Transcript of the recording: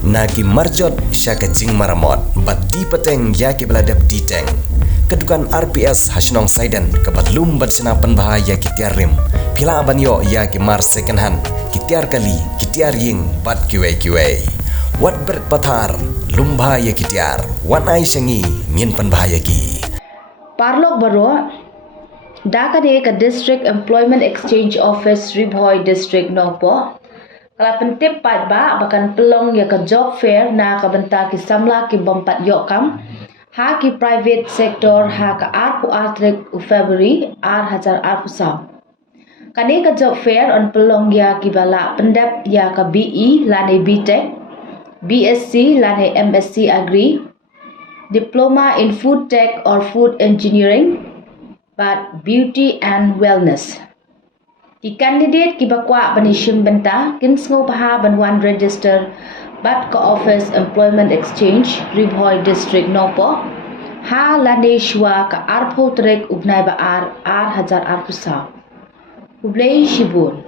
Naki marjot syaka jing maramot bat di peteng ya ki beladap di teng. Kedukan RPS Hashnong Saiden kebatlum bat senapan bahaya kitiar rim. Pila abanyo ya ki mar second hand kitiar kali kitiar ying bat kiwei. Wat berpatar lumba ya kitiar wan ai syangi ngin pan bahaya ki. Parlok baro Dakade ka District Employment Exchange Office Bhoi District Nongpoh. Kala Pyndep ba bakan pelong ya ka job fair na ka Bynta ki Samla ki bompat Iohkam. Ha ki private sector ha ka arpu artrek February hajar arpu sam. Kane ka job fair on pelong ya ki bala Pyndep ya ka BE lane BTech, BSc lane MSc Agri, Diploma in Food Tech or Food Engineering, but Beauty and Wellness. Ki candidate ki bakwa banishim Bynta kin sngewbha banwan register bat ka office employment exchange Bhoi district Nongpoh ha lane shwa ka arpo trek ubnai ba ar hajar arpusa. Ublei shibun.